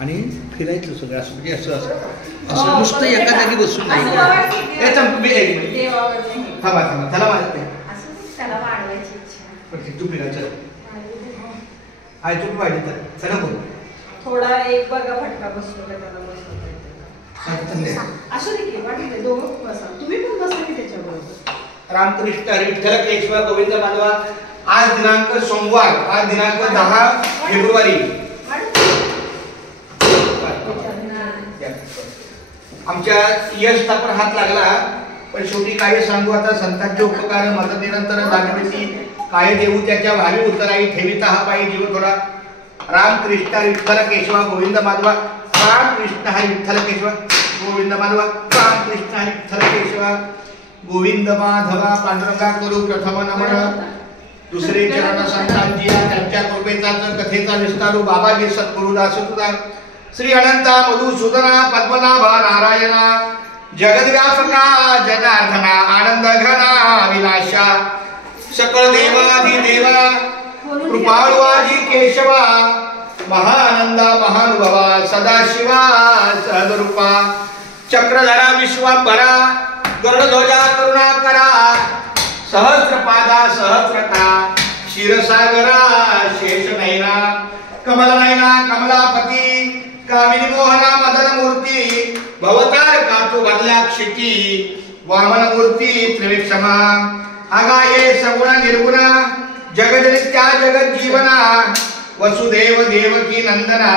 आणि फिरायचं सगळं असं म्हणजे असं असं असं नुसतं एका जागी बसून नाही. थांबा थांबा त्याला वाटते तू फिरायचं आहे तू पाहिजे तर चला बोल थोडा एक बघा फटका बसतो का त्याला बसवता असं देखील वाटलं दोघं बसा तुम्ही पण बसा की त्याच्याबरोबर. रामकृष्ण हरी विठ्ठल केशव गोविंद माधवा. आज दिनांक सोमवार, आज दिनांक 10 फेब्रुवारी. आमच्या यश पण हात लागला पण शेवटी काय सांगू आता संतांचे उपकार मत निरंतर जाणवेती काय देऊ त्याच्या भावी उत्तराई ठेविता हा पायी जीव थोडा. रामकृष्ण हरी विठ्ठल केशव गोविंद माधवा. रामकृष्ण हरी विठ्ठल केशव गोविंद माधवा. रामकृष्ण हरी विठ्ठल केशव गोविंद माधवा. पांडुरंगा करू प्रथम नमन. दुसरे चरण संतांची त्यांच्या कृपेचा कथेचा विस्तारू बाबाजी सद्गुरुदास तुझा. श्री अनंता मधुसूदना पद्मनाभा नारायणा जगद्व्यापका जनार्दना आनंद घना विनाशा सकळ देवाधिदेवा कृपाळुआजी केशवा महानंदा महानुभवा सदाशिवा सदरूपा चक्रधरा विश्वांभरा गरुडध्वजा करुणाकरा सहस्रपादा सहस्रकरा क्षीरसागरा शेषनयना कमलनयना कमलापती कामिनी मोहना मदन मूर्ती भवतार कातू भरल्या क्षिती वामन मूर्ती त्रिविक्षमा आगाये सगुण निर्गुण जगदनित्या जगत जीवना वसुदेव देवकी नंदना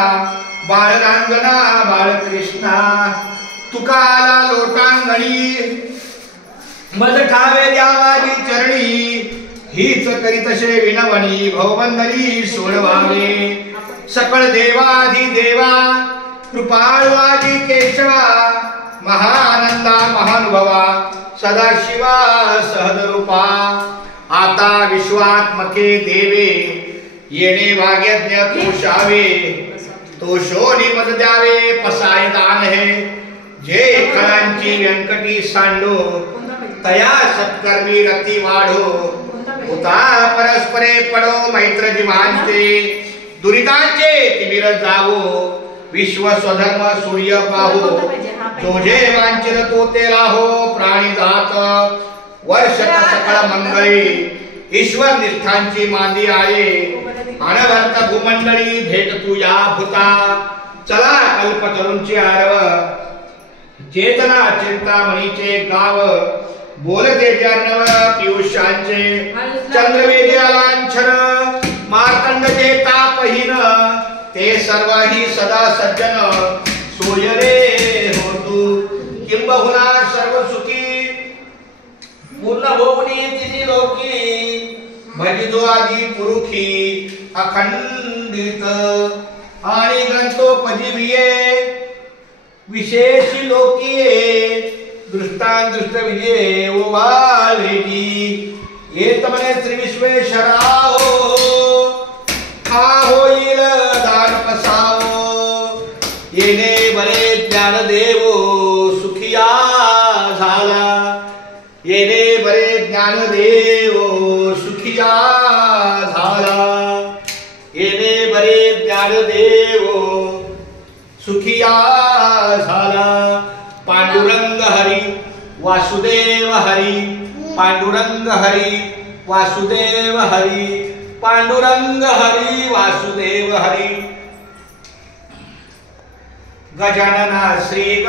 बाळरांगणा बाळकृष्णा तुका आला लोटांगणी मज ठावे द्यावाजी चरणी हीच करीतशे विनवणी भवबंधनी सोडवावे सकळ देवाधिदेवा कृपाळुआजी केशवा महानंदा महानुभवा सदाशिवा सहदरूपा आता विश्वात्मके देवे येणे भाग्यज्ञ तोषावे तो शोनी मत द्यावे पसाय दान है जे खळांची व्यंकटी सांडो तया सत्कर्मी रती वाढो होता परस्परे पडो मैत्र जीवांचे दुरितांचे तिमिर जावो विश्व स्वधर्म सूर्य पाहो जोझे वांचित तो ते लाहो प्राणी जात वर्षत सकळ मंगळी ईश्वर निष्ठांची मांदी आळे अनवर्त भूमंडळी भेट तू या भूता चला कल्पतरूंची आरव चेतना चिंतामणीचे गाव बोलते अर्णव पियुषांचे चंद्रवेदी लांछन मार्तंडचे तापहीन ते सर्वही सदा सज्जन सोय रे होतू किंबहुना सर्व सुखी पूर्ण होऊनी तिनी लोकी भजितो आदी पुरुखी अखंडित आणि ग्रंथोपजीविये विशेष लोकीये दृष्टांदृष्ट विजय ओवाळेगी येत म्हणे त्रिविश्वेश्वरा हो हा होईल दान पसावो येणे बरे ज्ञान देवो सुखिया झाला येणे बरे ज्ञान देवो सुखिया झाला येणे बरे ज्ञान देवो सुखिया झाला. पांडुरंग हरी वासुदेव हरी पांडुरंग हरी वासुदेव हरी पांडुरंग हरी वासुदेव हरी. गजानना श्री